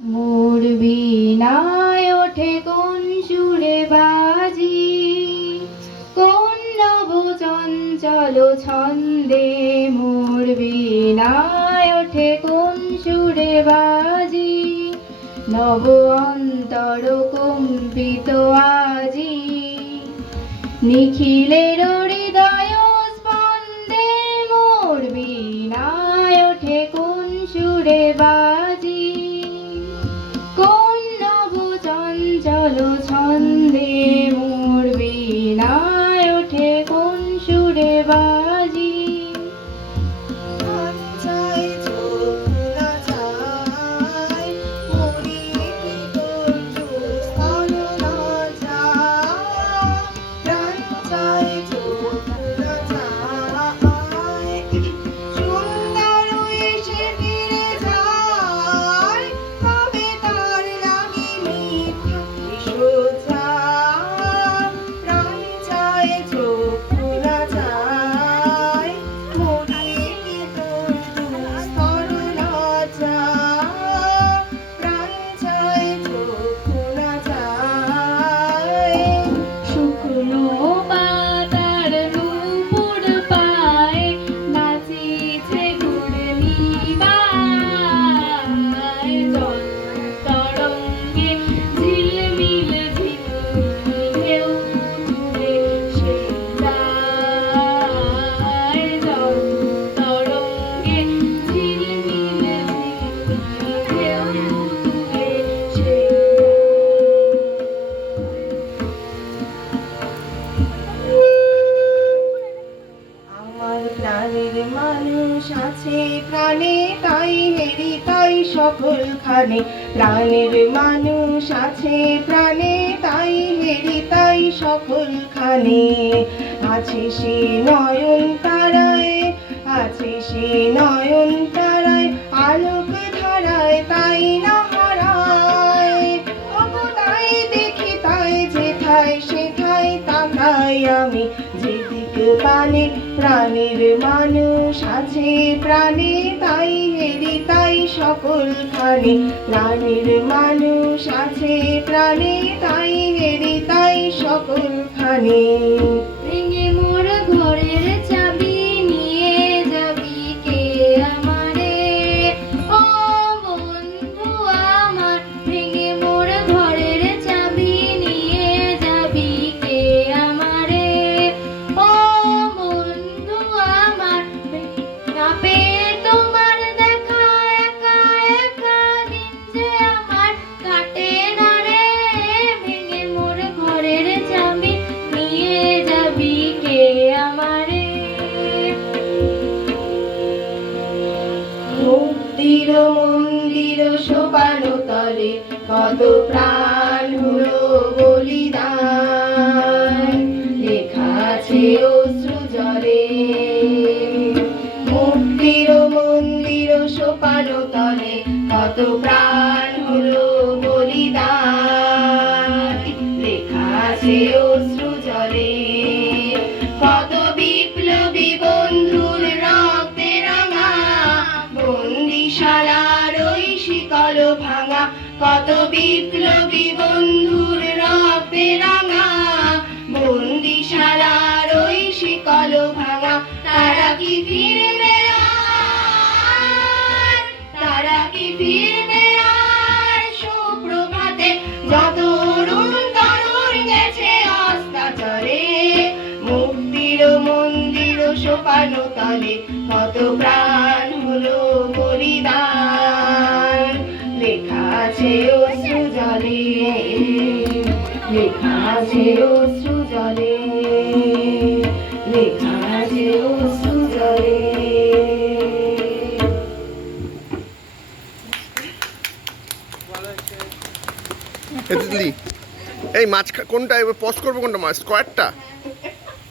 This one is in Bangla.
মোর বীণায় ওঠে কোন সুরে বাজি, কোন নব চঞ্চল ছন্দে। মোর বীণায় ওঠে কোন সুরে বাজি, নব অন্তর কম্পিত আজি। নিখিলের হৃদয় স্পন্দে, মোর বীণায় ওঠে কোন সুরে বাজি, কোন নব চঞ্চল ছন্দে। মোর বীণায় ওঠে কোন সুরে বাজি। প্রাণের মানুষ আছে প্রাণে তাই হেরি তাই সকলখানে। প্রাণের মানুষ আছে প্রাণে তাই হেরি তাই সকলখানে। আছে সে নয়ন তারায়, আছে সে নয়ন তারায়, আলোক ধারায় তাই না হারায়। ওগো তাই দেখি তাই যেথায় সেথায় তাকাই আমি, যেদিক পানে। প্রাণের মানুষ আছে প্রাণে তাই হেরি তাই সকলখানে। প্রাণের মানুষ আছে প্রাণে তাই হেরি তাই সকলখানে। ভেঙে মোর ঘরের চাবি নিয়ে যাবি কে আমারে, ও বন্ধু আমার। ভেঙে মোর ঘরের চাবি নিয়ে যাবি কে আমারে, ও বন্ধু আমার। না পেয়ে তোমার দেখা একা একা দিন যে আমার কাটে না রে। ভেঙে মোর ঘরের চাবি নিয়ে যাবি কে আমারে। মুক্তির মন্দির সোপানো তলে কত প্রাণ হলো বলিদান, লেখা আছে অশ্রু জলে। মুক্তির মন্দির সোপানো তলে কত প্রাণ হলো বলিদান, লেখা আছে অশ্রু জলে। কত বিপ্লবী বন্ধুর রক্তে রাঙা বন্দিশালার ওই শিকল ভাঙা। কত বিপ্লবী বন্ধুর রক্তে রাঙা বন্দিশালার ওই শিকল ভাঙা। তারা কি ফিরবে আর, তারা কি ফিরবে আর সুপ্রভাতে, যত অরুণ তরুণ গেছে অস্তাচলে। মুক্তির মন্দির সোপানো তলে কত প্রাণ হলো বলিদান, লেখা আছে অশ্রু জলে, লেখা আছে অশ্রু জলে, লেখা আছে অশ্রু জলে। এই মাছ কোনটা এবার পজ করবো, কোনটা মাছ স্কোয়ারটা?